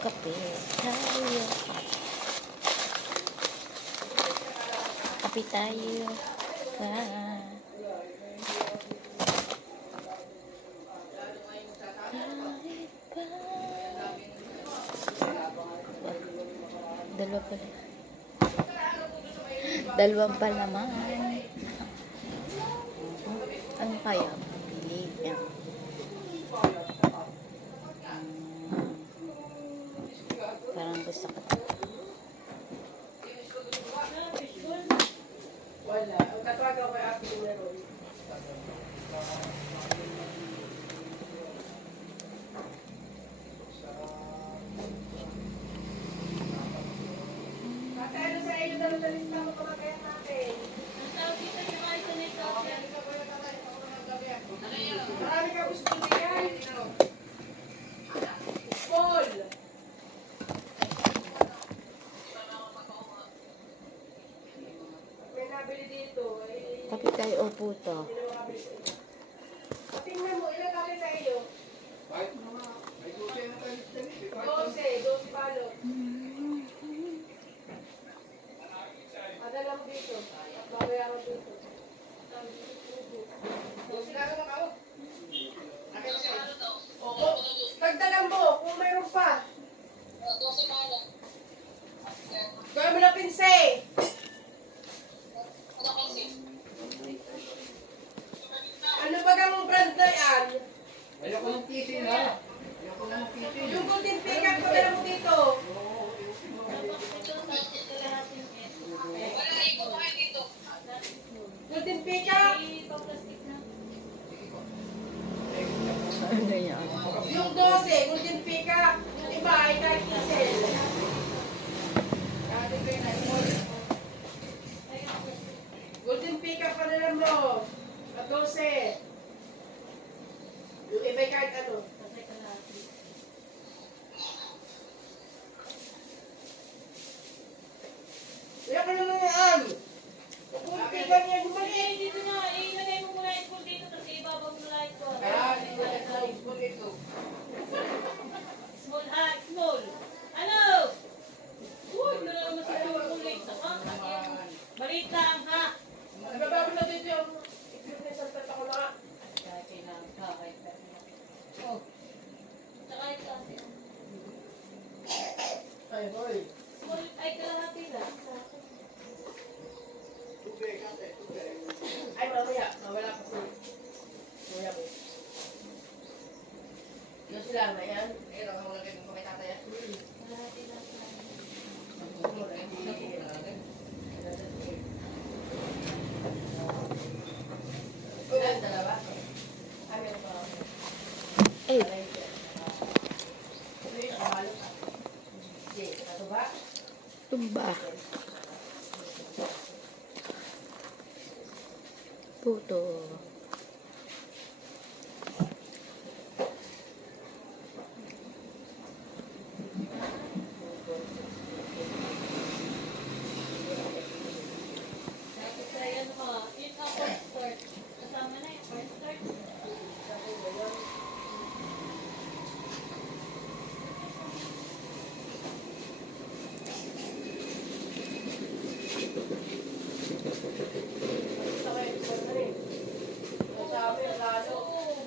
Kape tayo. Kape tayo. Ah. Dalawa pala. Dalawang palaman. Ano kaya? Pili. Yan. Parang gusto ko. Wala. Ang katwaga ko ay aking meron. Kasi ano sa iyo daw na lista mo kumakayan natin? Ang tawag dito yung ay sa nito. Marami ka gusto niyan. Paul! May nabili dito. Kape tayo o puto. Tingnan mo, ilan kami sa iyo? 12 balot. Madala mo dito. At babayaran dito. Oo. Dagdagan mo kung mayroon pa. Gawin mo na pinse. Ano ba kang brand na yan? Ayoko ng PC na. Ayoko ng PC. Yung golden peacock, padala mo dito. Golden peacock. Ano yan? Yung 12, golden peacock. Yung iba ay kahit pixel. Golden peacock padala mo. At 12. Yung iba ay kahit ano. Kaya ka naman yan. Golden peacock yan. Bumalik. Dito na, ilagay mo muna yung spoon dito, tapos ibabag mo na ito. Small ha, small. Ano? Uy, wala naman sa kulay. Maliit lang ha. Nagbabago na dito yung equipment sa tata ko na. Oh. Tsaka ito kasi. Ay, hoy. Small, ay kalahati lang. Ay, mamaya. Mawala pa si kuya mo. Yung sila na yan. Kalahati lang. Ulan, dalawa. Ay, meron pa. Eh, tumba. Puto. Tapos ay ano ka, yun ang first start. Kasama na yung first start.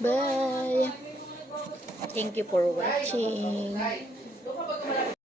Bye. Thank you for watching.